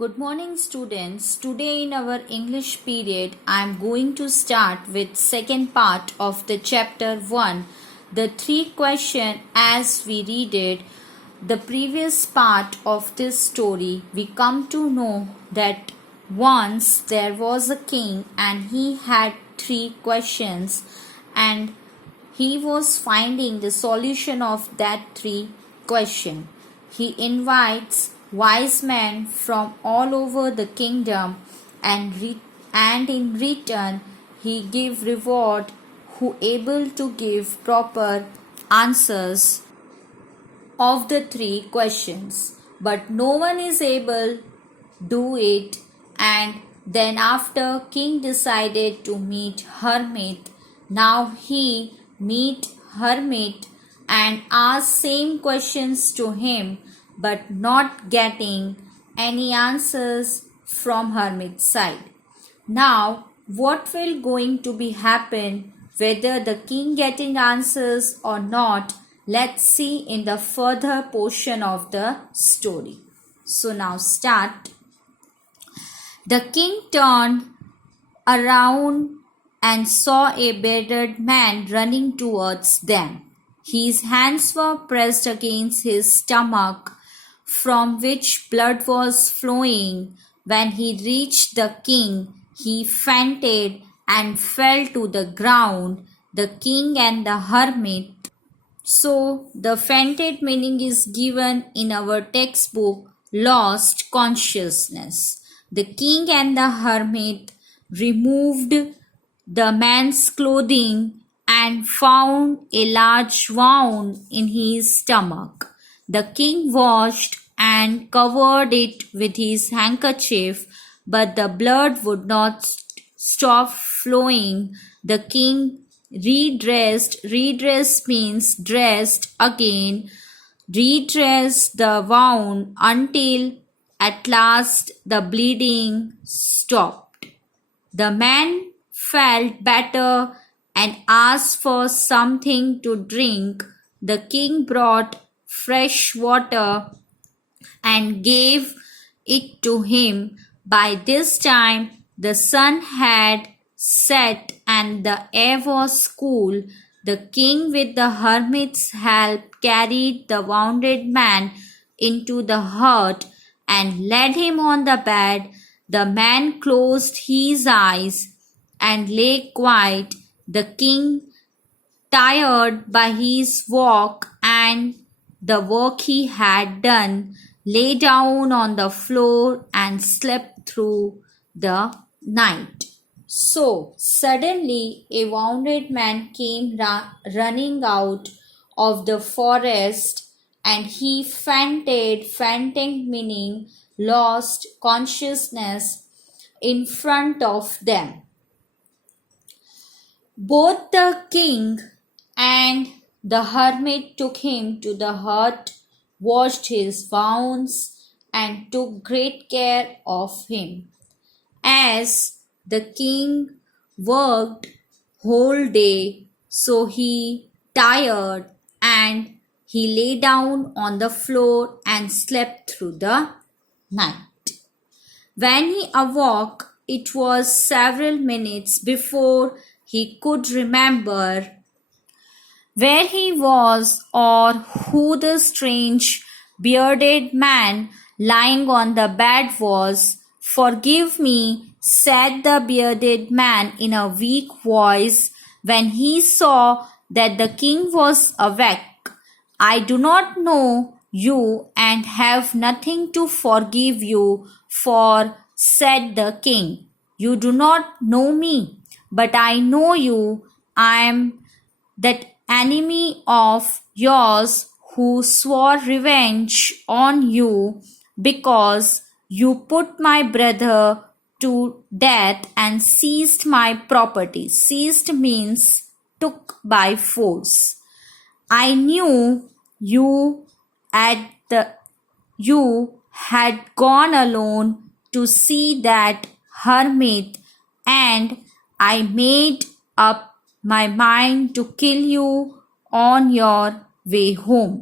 Good morning students. Today in our English period I am going to start with second part of the chapter 1. The three question as we read it. The previous part of this story we come to know that once there was a king and he had three questions and he was finding the solution of that three question. He invites wise men from all over the kingdom and in return he give reward who able to give proper answers of the three questions, but no one is able do it. And then after king decided to meet hermit. Now he meet hermit and ask same questions to him, but not getting any answers from hermit's side. Now what will going to be happen, whether the king getting answers or not? Let's see in the further portion of the story. So now start. The king turned around and saw a bearded man running towards them. His hands were pressed against his stomach, from which blood was flowing. When he reached the king, he fainted and fell to the ground. The king and the hermit. So, the fainted meaning is given in our textbook, lost consciousness. The king and the hermit removed the man's clothing and found a large wound in his stomach. The king washed and covered it with his handkerchief, but the blood would not stop flowing. The king redressed means dressed again, redressed the wound until at last the bleeding stopped. The man felt better and asked for something to drink. The king brought fresh water and gave it to him. By this time the sun had set and the air was cool. The king with the hermit's help carried the wounded man into the hut and laid him on the bed. The man closed his eyes and lay quiet. The king, tired by his walk and the work he had done, lay down on the floor and slept through the night. So suddenly a wounded man came running out of the forest and he fainted, fainting meaning lost consciousness, in front of them. Both the king and the hermit took him to the hut, washed his wounds, and took great care of him. As the king worked whole day, so he tired and he lay down on the floor and slept through the night. When he awoke, it was several minutes before he could remember where he was or who the strange bearded man lying on the bed was. "Forgive me," said the bearded man in a weak voice when he saw that the king was awake. "I do not know you and have nothing to forgive you for," said the king. "You do not know me, but I know you. I am that enemy of yours who swore revenge on you because you put my brother to death and seized my property." Seized means took by force. "I knew you you had gone alone to see that hermit, and I made up my mind to kill you on your way home.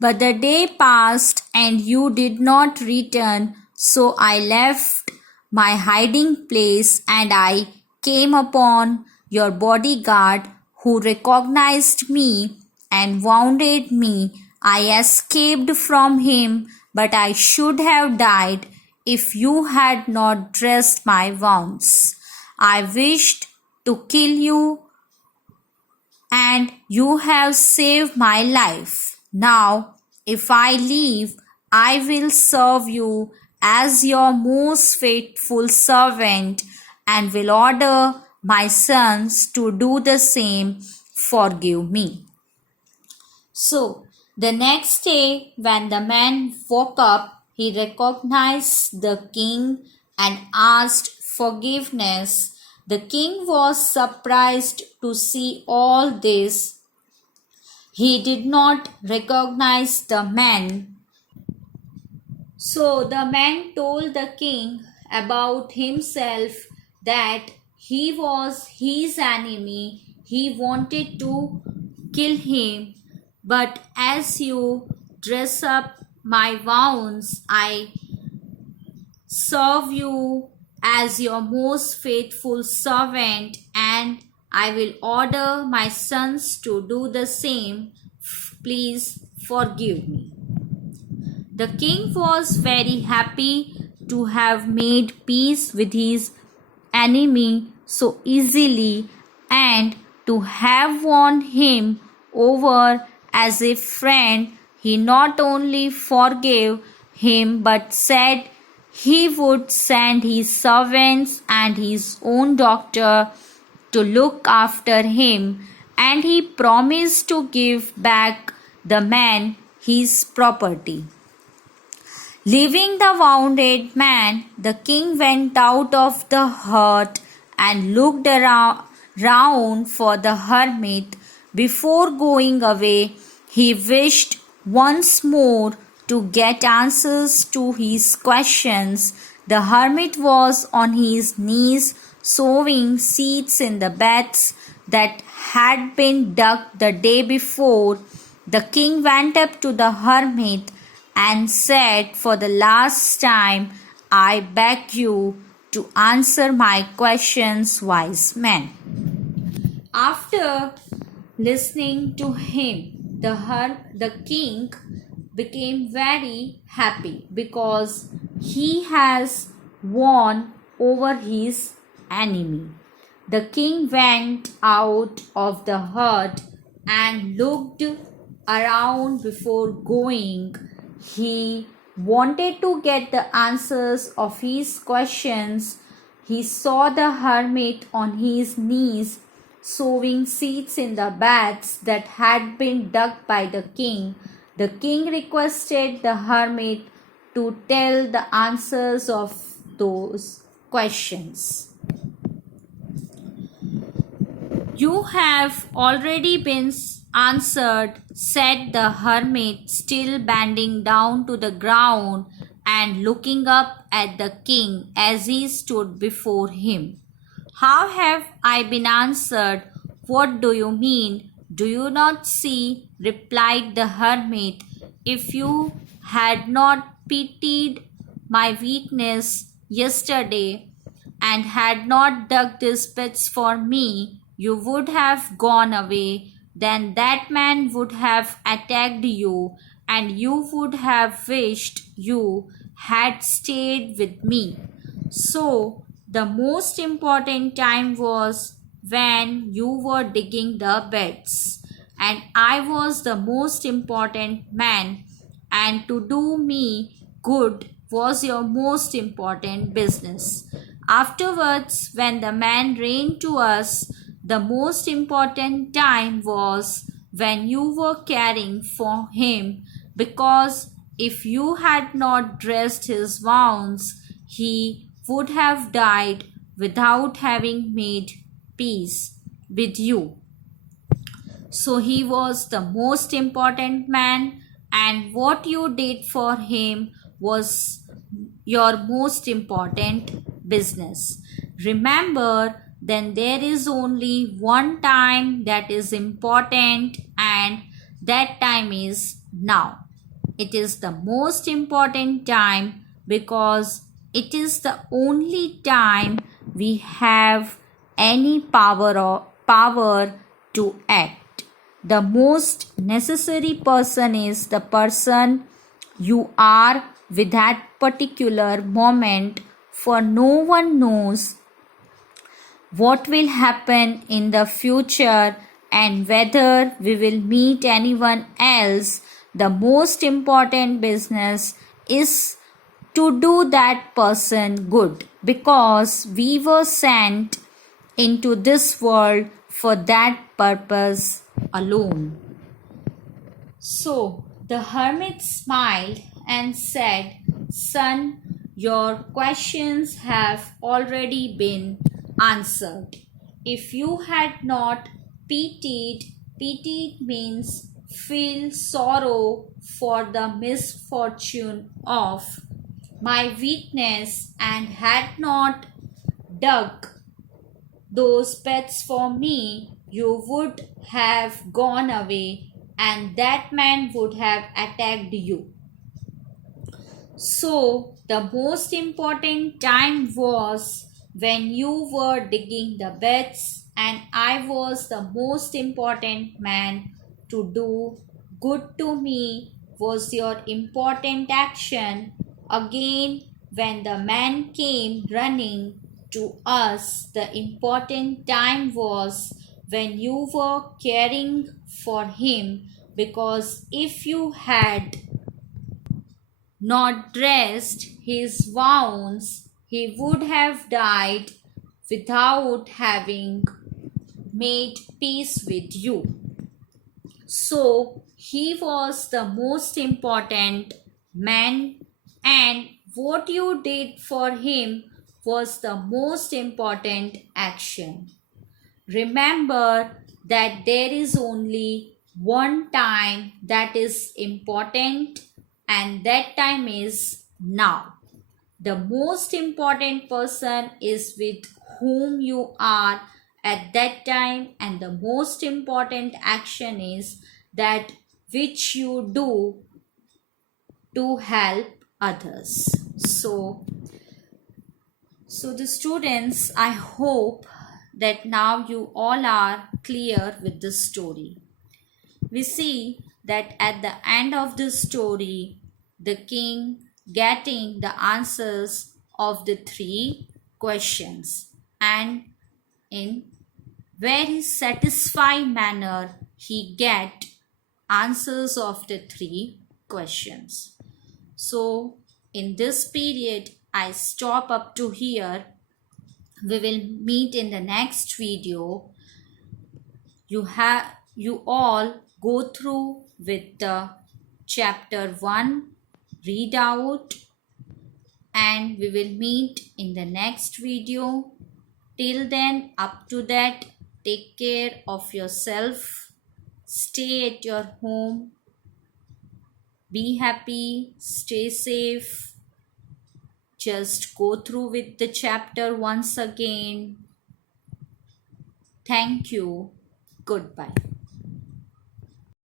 But the day passed and you did not return. So I left my hiding place and I came upon your bodyguard who recognized me and wounded me. I escaped from him, but I should have died if you had not dressed my wounds. I wished to kill you, and you have saved my life. Now, if I leave, I will serve you as your most faithful servant and will order my sons to do the same. Forgive me. So, the next day, when the man woke up, he recognized the king and asked forgiveness. The king was surprised to see all this. He did not recognize the man. So the man told the king about himself, that he was his enemy. He wanted to kill him, but as you dress up my wounds, I serve you as your most faithful servant, and I will order my sons to do the same. Please forgive me. The king was very happy to have made peace with his enemy so easily and to have won him over as a friend. He not only forgave him but said he would send his servants and his own doctor to look after him, and he promised to give back the man his property. Leaving the wounded man, the king went out of the hut and looked around for the hermit. Before going away, he wished once more to get answers to his questions. The hermit was on his knees sowing seeds in the beds that had been dug the day before. The king went up to the hermit and said, "For the last time, I beg you to answer my questions, wise man." After listening to him, the king became very happy because he has won over his enemy. The king went out of the hut and looked around before going. He wanted to get the answers of his questions. He saw the hermit on his knees sowing seeds in the beds that had been dug by the king. The king requested the hermit to tell the answers of those questions. "You have already been answered," said the hermit, still bending down to the ground and looking up at the king as he stood before him. "How have I been answered? What do you mean? Do you not see?" replied the hermit. "If you had not pitied my weakness yesterday and had not dug these pits for me, you would have gone away. Then that man would have attacked you, and you would have wished you had stayed with me. So, the most important time was when you were digging the beds, and I was the most important man, and to do me good was your most important business. Afterwards, when the man reigned to us, the most important time was when you were caring for him, because if you had not dressed his wounds, he would have died without having made peace with you. So he was the most important man, and what you did for him was your most important business. Remember, then there is only one time that is important, and that time is now. It is the most important time because it is the only time we have any power to act. The most necessary person is the person you are with that particular moment, for no one knows what will happen in the future and whether we will meet anyone else. The most important business is to do that person good, because we were sent into this world for that purpose alone. So the hermit smiled and said, "Son, your questions have already been answered. If you had not pitied means feel sorrow for the misfortune of my weakness, and had not dug those pits for me, you would have gone away, and that man would have attacked you. So, the most important time was when you were digging the beds, and I was the most important man to do good to me was your important action. Again, when the man came running to us, the important time was when you were caring for him, because if you had not dressed his wounds, he would have died without having made peace with you. So he was the most important man, and what you did for him was the most important action. Remember that there is only one time that is important, and that time is now. The most important person is with whom you are at that time, and the most important action is that which you do to help others. So the students, I hope that now you all are clear with the story. We see that at the end of the story, the king getting the answers of the 3 questions, and in very satisfying manner he get answers of the 3 questions. So in this period I stop up to here. We will meet in the next video. You all go through with the chapter 1, read out, and we will meet in the next video. Till then, up to that, take care of yourself, stay at your home, be happy, stay safe. Just go through with the chapter once again. Thank you. Goodbye.